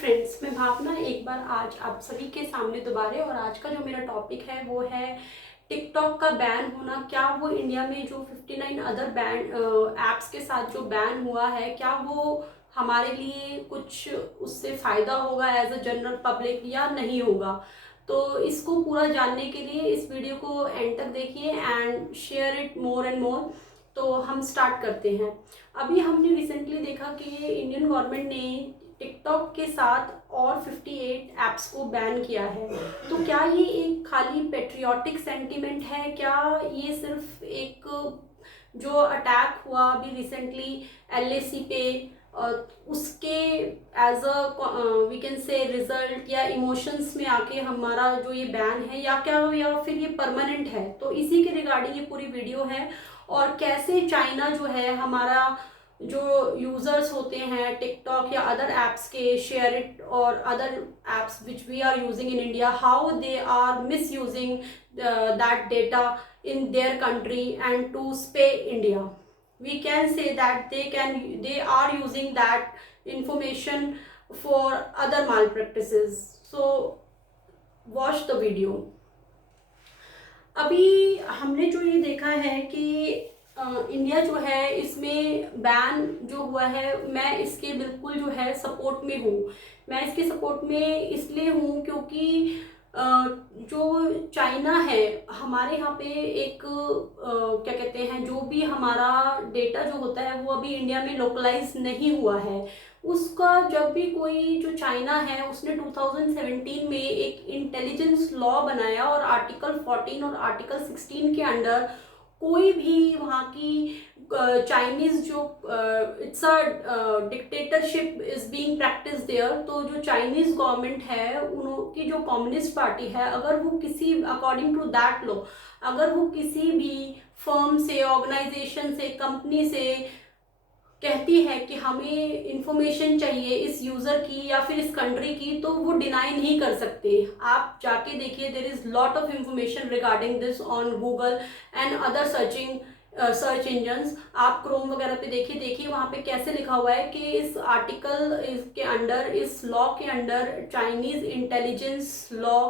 Friends, मैं भावना एक बार आज आप सभी के सामने दोबारा। और आज का जो मेरा टॉपिक है वो है टिकटॉक का बैन होना। क्या वो इंडिया में जो 59 अदर बैन ऐप्स के साथ जो बैन हुआ है, क्या वो हमारे लिए कुछ उससे फ़ायदा होगा एज अ जनरल पब्लिक या नहीं होगा। तो इसको पूरा जानने के लिए इस वीडियो को एंड तक देखिए and share it more and more. तो हम स्टार्ट करते हैं। अभी हमने रिसेंटली देखा कि इंडियन गवर्नमेंट ने टिकटॉक के साथ और 58 ऐप्स को बैन किया है। तो क्या ये एक खाली पेट्रियाटिक सेंटिमेंट है? क्या ये सिर्फ एक जो अटैक हुआ अभी रिसेंटली एलएसी पे उसके as a we can say result या इमोशंस में आके हमारा जो ये बैन है, या क्या या फिर ये परमानेंट है? तो इसी के रिगार्डिंग ये पूरी वीडियो है। और कैसे चाइना जो है हमारा जो यूज़र्स होते हैं टिकटॉक या अदर ऐप्स के शेयर इट, और other apps which we are using in India, how they are misusing that data in their country and to spay India. We can say that they are using that information for other malpractices. So watch the video. अभी हमने जो ये देखा है कि India जो है इसमें बैन जो हुआ है, मैं इसके बिल्कुल जो है सपोर्ट में हूँ। मैं इसके सपोर्ट में इसलिए हूँ क्योंकि जो चाइना है हमारे यहाँ पे एक क्या कहते हैं, जो भी हमारा डेटा जो होता है वो अभी इंडिया में लोकलाइज नहीं हुआ है। उसका जब भी कोई जो चाइना है उसने 2017 में एक इंटेलिजेंस लॉ बनाया और आर्टिकल 14 और आर्टिकल 16 के अंडर कोई भी वहाँ की चाइनीज़ जो it's a dictatorship is being practice there. तो जो चाइनीज़ गवर्नमेंट है उनकी जो कम्युनिस्ट पार्टी है, अगर वो किसी अकॉर्डिंग टू दैट लॉ अगर वो किसी भी फर्म से, ऑर्गेनाइजेशन से, कंपनी से कहती है कि हमें इंफॉर्मेशन चाहिए इस यूज़र की या फिर इस कंट्री की, तो वो डिनाई नहीं कर सकते। आप जाके देखिए, there is lot of information regarding this on Google and other search engines. आप क्रोम वगैरह पे देखिए वहाँ पे कैसे लिखा हुआ है कि इस आर्टिकल के अंडर, इस लॉ के under, Chinese intelligence law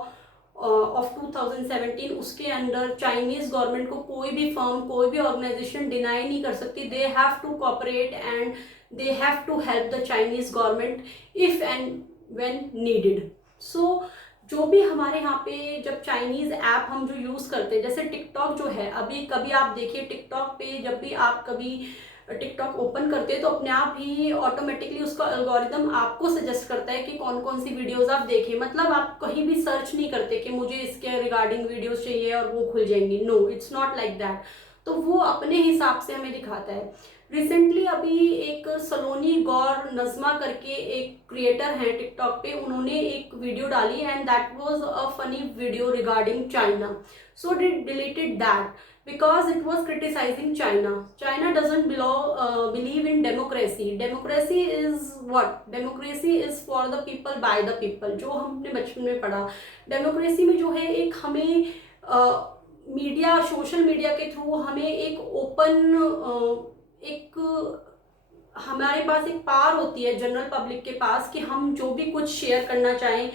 of 2017, उसके अंडर चाइनीज़ गवर्नमेंट को कोई भी फर्म, कोई भी ऑर्गेनाइजेशन डिनाई नहीं कर सकती। They have to cooperate and they have to help the Chinese government if and when needed. So जो भी हमारे यहाँ पे जब चाइनीज़ ऐप हम जो यूज़ करते हैं, जैसे टिकटॉक जो है, अभी कभी आप देखिए टिकटॉक पे जब भी आप कभी टिकटॉक ओपन करते हैं तो अपने आप ही ऑटोमेटिकली उसका एल्गोरिदम आपको सजेस्ट करता है कि कौन कौन सी वीडियोस आप देखें। मतलब आप कहीं भी सर्च नहीं करते कि मुझे इसके रिगार्डिंग वीडियोस चाहिए और वो खुल जाएंगी। No, it's not like that. तो वो अपने हिसाब से हमें दिखाता है। रिसेंटली अभी एक सलोनी गौर नज़मा करके एक क्रिएटर हैं टिकटॉक पे, उन्होंने एक वीडियो डाली and that was a funny video regarding China. So they deleted that because it was criticizing China. China doesn't believe in democracy. Democracy is what? Democracy is for the people by the people. जो हमने बचपन में पढ़ा, democracy में जो है एक हमें मीडिया, सोशल मीडिया के थ्रू हमें एक ओपन एक हमारे पास एक पावर होती है जनरल पब्लिक के पास कि हम जो भी कुछ शेयर करना चाहें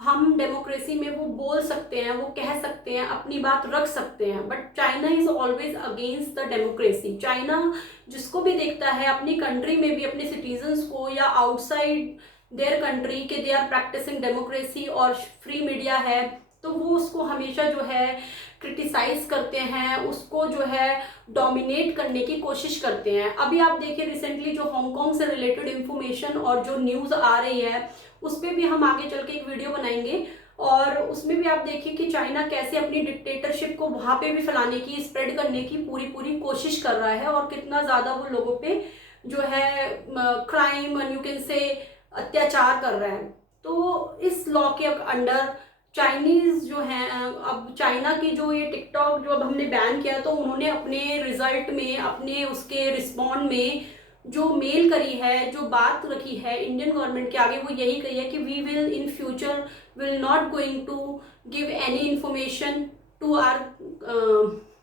हम डेमोक्रेसी में वो बोल सकते हैं, वो कह सकते हैं, अपनी बात रख सकते हैं। But China is always against the democracy. China जिसको भी देखता है अपनी कंट्री में भी अपने सिटीजन्स को या आउटसाइड देयर कंट्री के दे आर प्रैक्टिसिंग डेमोक्रेसी और फ्री मीडिया है, तो वो उसको हमेशा जो है क्रिटिसाइज करते हैं, उसको जो है डोमिनेट करने की कोशिश करते हैं। अभी आप देखिए रिसेंटली जो हांगकांग से रिलेटेड इंफॉर्मेशन और जो न्यूज़ आ रही है उस पर भी हम आगे चल के एक वीडियो बनाएंगे, और उसमें भी आप देखिए कि चाइना कैसे अपनी डिक्टेटरशिप को वहाँ पे भी फैलाने की, स्प्रेड करने की पूरी कोशिश कर रहा है, और कितना ज़्यादा वो लोगों पे जो है क्राइम यू कैन से अत्याचार कर रहा है। तो इस लॉ के अंडर चाइनीज़ जो हैं, अब चाइना की जो ये टिकटॉक जो अब हमने बैन किया, तो उन्होंने अपने रिजल्ट में, अपने उसके रिस्पॉन्ड में जो मेल करी है, जो बात रखी है इंडियन गवर्नमेंट के आगे, वो यही कही है कि we will in future will not going to give any information to our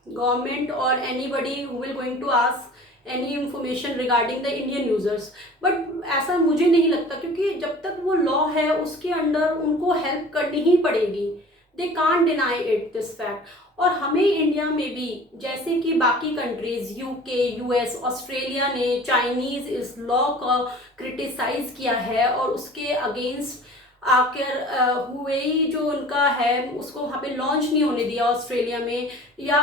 government और anybody who will going to ask any information regarding the Indian users. But ऐसा मुझे नहीं लगता, क्योंकि जब तक वो लॉ है उसके अंडर उनको हेल्प करनी ही पड़ेगी। They can't deny it this fact. और हमें इंडिया में भी, जैसे कि बाकी कंट्रीज यूके, यूएस, ऑस्ट्रेलिया ने चाइनीज इस लॉ का क्रिटिसाइज किया है और उसके अगेंस्ट आकर हुवेई जो उनका है उसको वहाँ पे लॉन्च नहीं होने दिया ऑस्ट्रेलिया में, या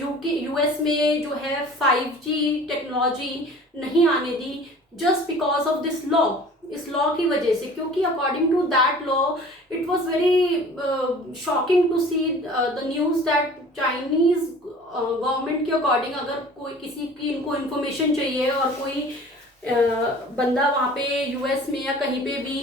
यूके यूएस में जो है 5G टेक्नोलॉजी नहीं आने दी, just because of this law, इस लॉ की वजह से। क्योंकि according to that law it was very shocking to see the news that Chinese government के अकॉर्डिंग अगर कोई किसी की इनको इन्फॉर्मेशन चाहिए और कोई बंदा वहाँ पे यूएस में या कहीं पे भी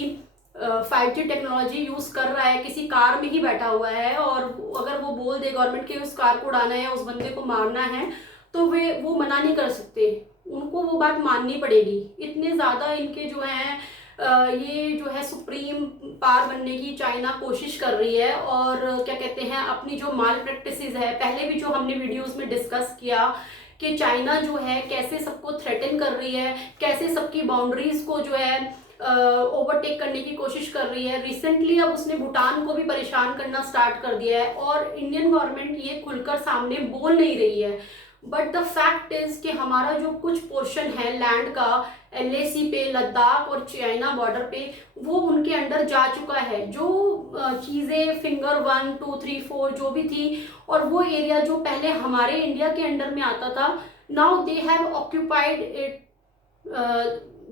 5G टेक्नोलॉजी यूज़ कर रहा है, किसी कार में ही बैठा हुआ है, और अगर वो बोल दे गवर्नमेंट के उस कार को उड़ाना है, उस बंदे को मारना है, तो वो मना नहीं कर सकते, उनको वो बात माननी पड़ेगी। इतने ज़्यादा इनके जो हैं ये जो है सुप्रीम पावर बनने की चाइना कोशिश कर रही है। और क्या कहते हैं, अपनी जो माल प्रैक्टिसेस है, पहले भी जो हमने वीडियोस में डिस्कस किया कि चाइना जो है कैसे सबको थ्रेटन कर रही है, कैसे सबकी बाउंड्रीज को जो है ओवरटेक करने की कोशिश कर रही है। रिसेंटली अब उसने भूटान को भी परेशान करना स्टार्ट कर दिया है, और इंडियन गवर्नमेंट ये खुलकर सामने बोल नहीं रही है। बट द फैक्ट इज कि हमारा जो कुछ पोर्शन है लैंड का LAC पे, लद्दाख और चाइना बॉर्डर पे, वो उनके अंडर जा चुका है। जो चीज़ें फिंगर 1, 2, 3, 4 जो भी थी, और वो एरिया जो पहले हमारे इंडिया के अंडर में आता था, now they have occupied it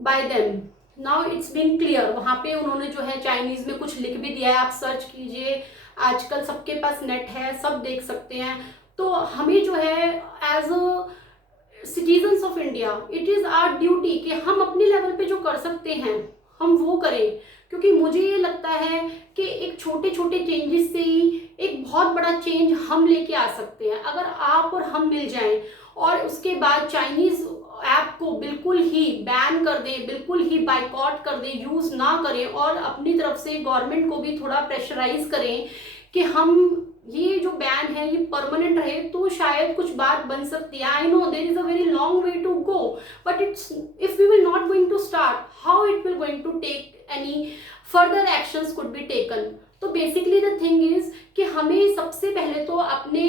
by them. Now it's been clear. वहाँ पे उन्होंने जो है चाइनीज़ में कुछ लिख भी दिया है, आप सर्च कीजिए, आजकल सबके पास नेट है, सब देख सकते हैं। तो हमें जो है as a citizens of India it is our duty कि हम अपने लेवल पे जो कर सकते हैं हम वो करें। क्योंकि मुझे ये लगता है कि एक छोटे छोटे चेंजेस से ही एक बहुत बड़ा चेंज हम लेके आ सकते हैं। अगर आप और हम मिल जाएं और उसके बाद चाइनीज़ ऐप को बिल्कुल ही बैन कर दें, बिल्कुल ही बाइकआउट कर दें, यूज़ ना करें, और अपनी तरफ से गवर्नमेंट को भी थोड़ा प्रेशराइज करें कि हम ये जो बैन है ये परमानेंट रहे, तो शायद कुछ बात बन सकती है। I know there is a very long way to go, but it's if we will not going to start, how it will going to take any further actions could be taken. तो basically the thing is कि हमें सबसे पहले तो अपने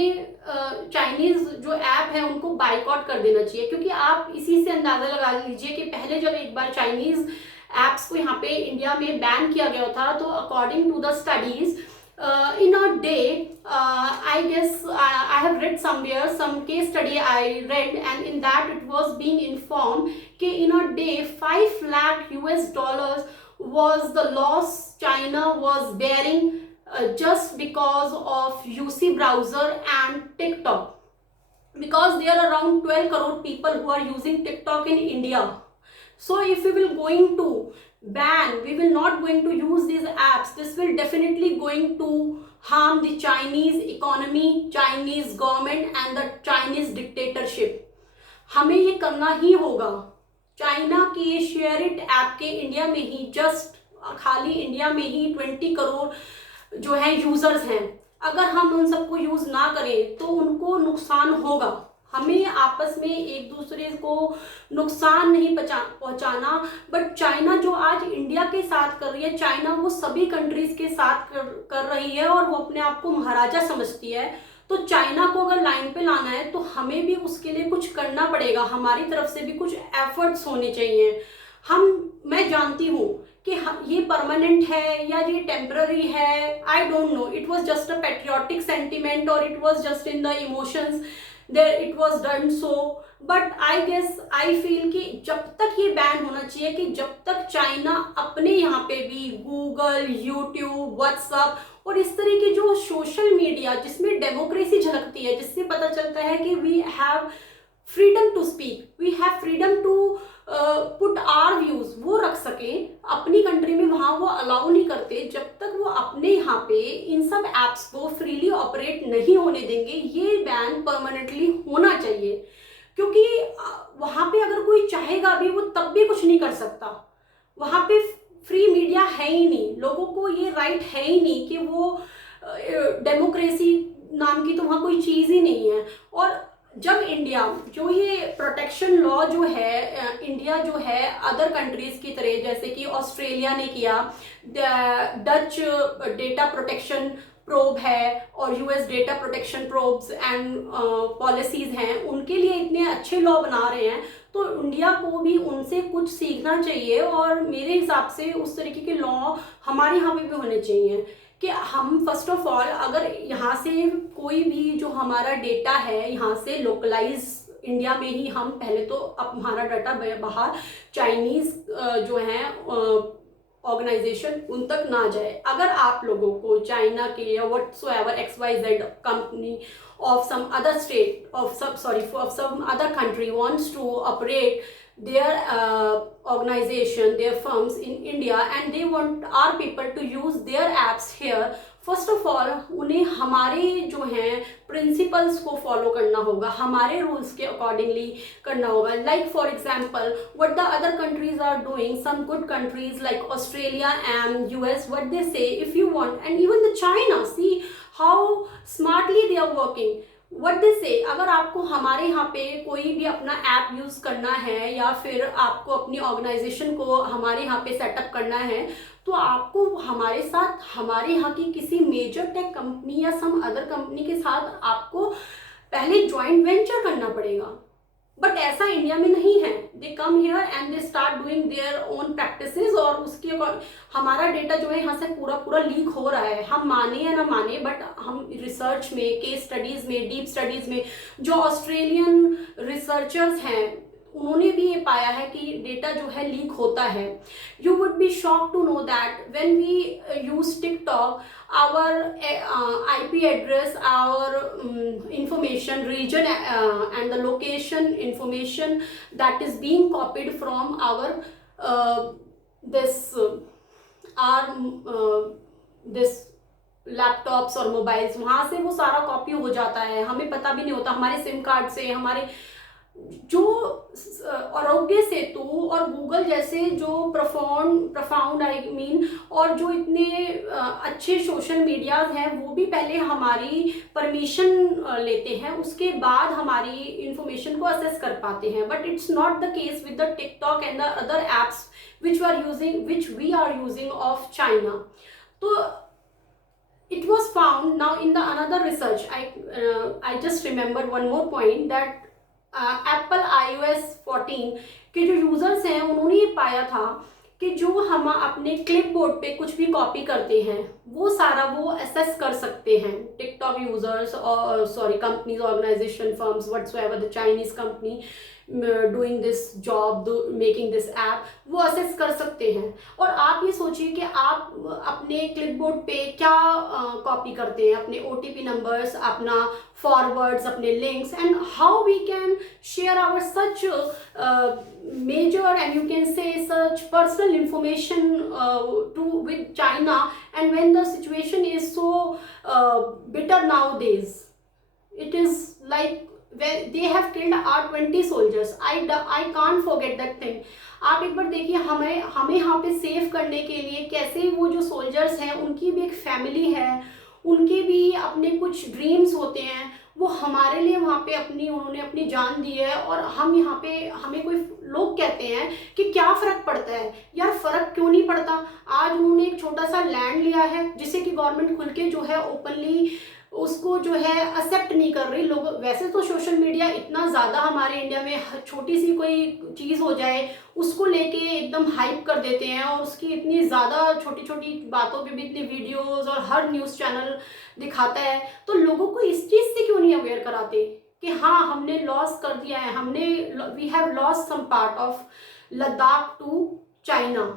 Chinese जो app है उनको बाइकआउट कर देना चाहिए। क्योंकि आप इसी से अंदाजा लगा लीजिए कि पहले जब एक बार चाइनीज ऐप्स को यहाँ पे इंडिया में बैन किया गया था, तो according to the studies in a day, I guess I have read somewhere some case study I read, and in that it was being informed कि in a day 5 lakh US dollars was the loss China was bearing just because of UC browser and TikTok, because there are around 12 crore people who are using TikTok in India. So if we will going to ban, we will not going to use these apps, this will definitely going to harm the Chinese economy, Chinese government and the Chinese dictatorship. हमें ये करना ही होगा। China के share it app के India में ही just खाली India में ही 20 करोड़ जो है यूजर्स हैं। अगर हम उन सबको यूज ना करें तो उनको नुकसान होगा। हमें आपस में एक दूसरे को नुकसान नहीं पहुंचाना, बट चाइना जो आज इंडिया के साथ कर रही है, चाइना वो सभी कंट्रीज के साथ कर रही है और वो अपने आप को महाराजा समझती है। तो चाइना को अगर लाइन पे लाना है तो हमें भी उसके लिए कुछ करना पड़ेगा, हमारी तरफ से भी कुछ एफर्ट्स होने चाहिए। मैं जानती हूँ कि ये परमानेंट है या ये टेम्पररी है, I don't know, it was just a patriotic sentiment और it was just in the emotions there it was done so, but I guess I feel कि जब तक ये बैन होना चाहिए, कि जब तक चाइना अपने यहाँ पे भी गूगल, यूट्यूब, व्हाट्सअप और इस तरह के जो सोशल मीडिया जिसमें डेमोक्रेसी झलकती है, जिससे पता चलता है कि we have freedom to speak, we have freedom to put our views, वो रख सके अपनी कंट्री में, वहाँ वो अलाउ नहीं करते। जब तक वो अपने यहाँ पे इन सब एप्स को फ्रीली ऑपरेट नहीं होने देंगे, ये बैन परमानेंटली होना चाहिए। क्योंकि वहाँ पे अगर कोई चाहेगा भी वो तब भी कुछ नहीं कर सकता। वहाँ पे फ्री मीडिया है ही नहीं, लोगों को ये राइट है ही नहीं कि वो डेमोक्रेसी नाम की तो वहाँ कोई चीज़ ही नहीं है। और जब इंडिया जो ये प्रोटेक्शन लॉ जो है, इंडिया जो है अदर कंट्रीज की तरह, जैसे कि ऑस्ट्रेलिया ने किया, डच डेटा प्रोटेक्शन प्रोब है और US data protection probes and policies हैं, उनके लिए इतने अच्छे लॉ बना रहे हैं, तो इंडिया को भी उनसे कुछ सीखना चाहिए। और मेरे हिसाब से उस तरीके के लॉ हमारे यहाँ पे भी होने चाहिए कि हम फर्स्ट ऑफ ऑल अगर यहाँ से कोई भी जो हमारा डेटा है यहाँ से लोकलाइज इंडिया में ही, हम पहले तो अब हमारा डाटा बाहर चाइनीज जो है ऑर्गेनाइजेशन उन तक ना जाए। अगर आप लोगों को चाइना के या whatsoever XYZ company of some other state of some other country wants to operate their organization, their firms in India, and they want our people to use their apps here, first of all उन्हें हमारे जो हैं principles को follow करना होगा, हमारे rules के accordingly करना होगा। Like for example what the other countries are doing, some good countries like Australia and US, what they say if you want, and even the China, see how smartly they are working. What they say, अगर आपको हमारे यहाँ पे कोई भी अपना app use करना है या फिर आपको अपनी ऑर्गेनाइजेशन को हमारे यहाँ पे सेटअप करना है, तो आपको हमारे साथ, हमारे यहाँ की किसी मेजर टेक कंपनी या सम अदर कंपनी के साथ आपको पहले ज्वाइंट वेंचर करना पड़ेगा। बट ऐसा इंडिया में नहीं है। They come here and they start doing their own practices, और उसके हमारा डेटा जो है यहाँ से पूरा पूरा लीक हो रहा है। हम माने या ना माने, बट हम रिसर्च में, केस स्टडीज़ में, डीप स्टडीज़ में, जो ऑस्ट्रेलियन रिसर्चर्स हैं उन्होंने भी ये पाया है कि डेटा जो है लीक होता है। You would be shock to know that when we use TikTok, our IP address, our information, region and the location information that is being copied from our this laptops और mobiles, वहाँ से वो सारा copy हो जाता है, हमें पता भी नहीं होता। हमारे सिम कार्ड से, हमारे जो आरोग्य सेतु और गूगल जैसे जो प्रफाउंड आई मीन और जो इतने अच्छे सोशल मीडियाज हैं, वो भी पहले हमारी परमिशन लेते हैं, उसके बाद हमारी इंफॉर्मेशन को असेस कर पाते हैं। But it's not the case with the TikTok and the other apps which we are using of China. तो it was found now in the another research, I just remembered one more point that Apple iOS 14 के जो users हैं उन्होंने ये पाया था कि जो हम अपने क्लिपबोर्ड पे कुछ भी कॉपी करते हैं वो सारा वो असेस कर सकते हैं। टिकटॉक यूजर्स और companies, organisation, firms, whatsoever the Chinese company doing this job, making this app, वो असेस कर सकते हैं। और आप ये सोचिए कि आप अपने क्लिपबोर्ड पे क्या कॉपी करते हैं, अपने OTP नंबर्स, अपना फॉरवर्ड्स, अपने links, and how we can share our such major and you can say such personal information with China, and when the situation is so bitter nowadays, it is like when they have killed our 20 soldiers. I can't forget that thing. आप एक बार देखिए, हमें यहाँ पे save करने के लिए कैसे वो जो सोल्जर्स हैं उनकी भी एक फैमिली है, उनके भी अपने कुछ ड्रीम्स होते हैं, वो हमारे लिए वहाँ पे उन्होंने अपनी जान दी है। और हम यहाँ पे, हमें कोई लोग कहते हैं कि क्या फ़र्क पड़ता है, यार फ़र्क क्यों नहीं पड़ता। आज उन्होंने एक छोटा सा लैंड लिया है जिसे कि गवर्नमेंट खुल के जो है ओपनली उसको जो है एक्सेप्ट नहीं कर रही। लोग वैसे तो सोशल मीडिया इतना ज़्यादा हमारे इंडिया में, छोटी सी कोई चीज़ हो जाए उसको लेके एकदम हाइप कर देते हैं, और उसकी इतनी ज़्यादा छोटी छोटी बातों पे भी इतनी वीडियोस और हर न्यूज़ चैनल दिखाता है। तो लोगों को इस चीज़ से क्यों नहीं अवेयर कराते कि हाँ हमने लॉस कर दिया है, we have lost some part of Ladakh to China.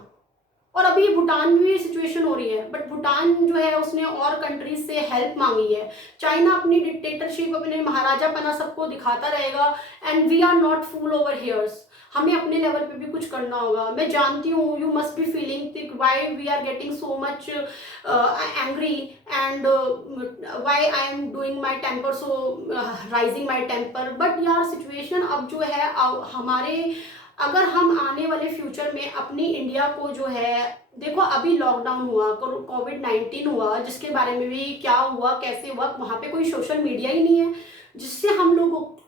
और अभी भूटान में भी सिचुएशन हो रही है, बट भूटान जो है उसने और कंट्रीज से हेल्प मांगी है। चाइना अपनी डिक्टेटरशिप, अपने महाराजापना सबको दिखाता रहेगा, and we are not fool over here's. हमें अपने लेवल पे भी कुछ करना होगा। मैं जानती हूँ you must be feeling why we are getting so much angry and why I am doing my temper, so raising my temper. But यार सिचुएशन अब जो है हमारे, अगर हम आने वाले फ्यूचर में अपनी इंडिया को जो है, देखो अभी लॉकडाउन हुआ, कोविड-19 हुआ, जिसके बारे में भी क्या हुआ, कैसे हुआ, वहाँ पे कोई सोशल मीडिया ही नहीं है जिससे हम लोग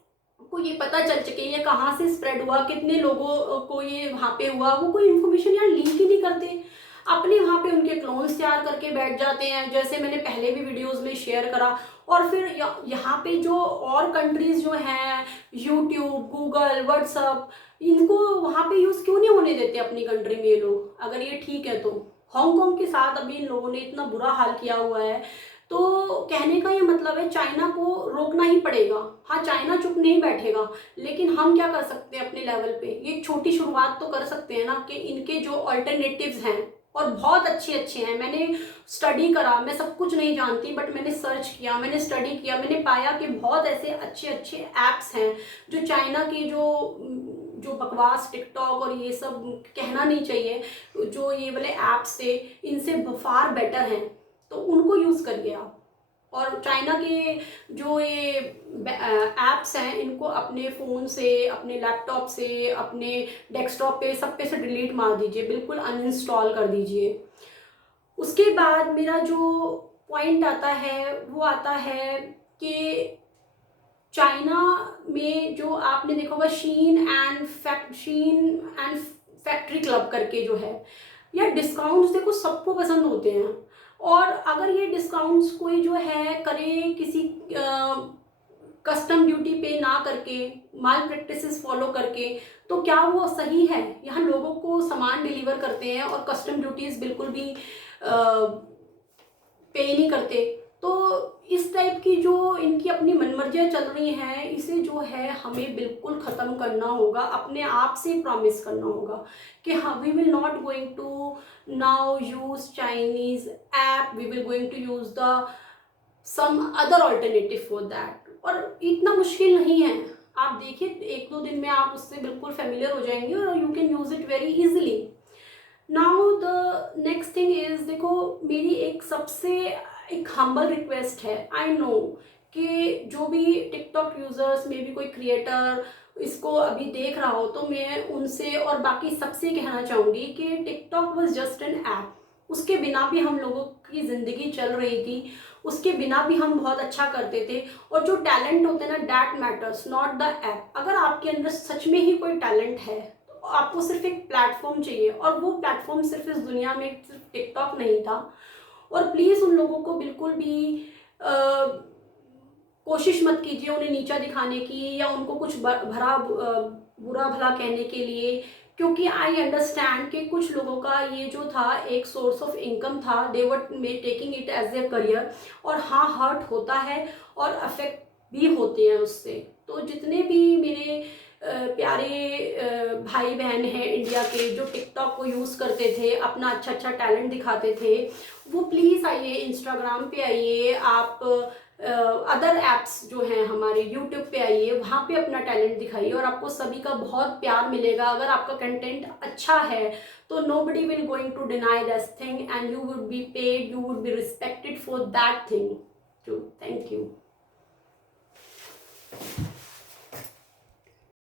को ये पता चल सके ये कहाँ से स्प्रेड हुआ, कितने लोगों को ये वहाँ पे हुआ, वो कोई इन्फॉर्मेशन यार लीक ही नहीं करते। अपने वहाँ पे उनके क्लोन्स तैयार करके बैठ जाते हैं, जैसे मैंने पहले भी वीडियोस में शेयर करा। और फिर यहाँ पे जो और कंट्रीज जो हैं, यूट्यूब, गूगल, व्हाट्सअप, इनको वहाँ पे यूज़ क्यों नहीं होने देते अपनी कंट्री में ये लोग, अगर ये ठीक है तो। हांगकांग के साथ अभी इन लोगों ने इतना बुरा हाल किया हुआ है, तो कहने का ये मतलब है चाइना को रोकना ही पड़ेगा। हाँ, चाइना चुप नहीं बैठेगा, लेकिन हम क्या कर सकते हैं अपने लेवल पे, ये छोटी शुरुआत तो कर सकते हैं ना, कि इनके जो अल्टरनेटिव्स हैं और बहुत अच्छे अच्छे हैं। मैंने स्टडी करा, मैं सब कुछ नहीं जानती, बट मैंने सर्च किया, मैंने स्टडी किया, मैंने पाया कि बहुत ऐसे अच्छे अच्छे ऐप्स हैं जो चाइना की जो बकवास टिकटॉक और ये सब कहना नहीं चाहिए, जो ये वाले ऐप्स थे इनसे फार बेटर हैं, तो उनको यूज़ करिए आप। और चाइना के जो ये ऐप्स हैं इनको अपने फ़ोन से, अपने लैपटॉप से, अपने डेस्कटॉप पे, सब पे से डिलीट मार दीजिए, बिल्कुल अनइंस्टॉल कर दीजिए। उसके बाद मेरा जो पॉइंट आता है वो आता है कि चाइना में जो आपने देखा होगा शीन एंड फैक्ट्री क्लब करके जो है, या डिस्काउंट्स देखो सबको पसंद होते हैं, और अगर ये डिस्काउंट्स कोई जो है करे किसी कस्टम ड्यूटी पे ना करके, माल प्रैक्टिसेस फॉलो करके, तो क्या वो सही है? यहाँ लोगों को सामान डिलीवर करते हैं और कस्टम ड्यूटीज बिल्कुल भी पे नहीं करते। तो इस टाइप की जो इनकी अपनी मनमर्जियाँ चल रही हैं, इसे जो है हमें बिल्कुल ख़त्म करना होगा, अपने आप से प्रॉमिस करना होगा कि हाँ, we will not going to now use Chinese app, we will going to use the some other alternative for that. और इतना मुश्किल नहीं है, आप देखिए 1-2 दिन में आप उससे बिल्कुल फेमिलियर हो जाएंगे और you can use it very easily. Now the next thing is, देखो मेरी एक हम्बल रिक्वेस्ट है। आई नो कि जो भी टिकटॉक यूज़र्स में भी कोई क्रिएटर इसको अभी देख रहा हो, तो मैं उनसे और बाकी सबसे कहना चाहूँगी कि TikTok was just an app. उसके बिना भी हम लोगों की ज़िंदगी चल रही थी, उसके बिना भी हम बहुत अच्छा करते थे। और जो टैलेंट होते हैं ना, that matters not the app. अगर आपके अंदर सच में ही कोई टैलेंट है, आपको सिर्फ एक प्लेटफॉर्म चाहिए, और वो प्लेटफॉर्म सिर्फ इस दुनिया में सिर्फ टिकटॉक नहीं था। और प्लीज़ उन लोगों को बिल्कुल भी कोशिश मत कीजिए उन्हें नीचा दिखाने की, या उनको कुछ बुरा भला कहने के लिए, क्योंकि आई अंडरस्टैंड कि कुछ लोगों का ये जो था एक सोर्स ऑफ इनकम था, they were taking it as a career. और हाँ, हर्ट होता है और अफेक्ट भी होते हैं उससे। तो जितने भी मेरे प्यारे भाई बहन हैं इंडिया के जो टिकटॉक को यूज़ करते थे, अपना अच्छा अच्छा टैलेंट दिखाते थे, वो प्लीज़ आइए, इंस्टाग्राम पे आइए, आप अदर ऐप्स जो हैं हमारे, यूट्यूब पे आइए, वहाँ पे अपना टैलेंट दिखाइए, और आपको सभी का बहुत प्यार मिलेगा। अगर आपका कंटेंट अच्छा है तो nobody will going to deny this thing, and you would be paid, you would be respected for that thing too. Thank you.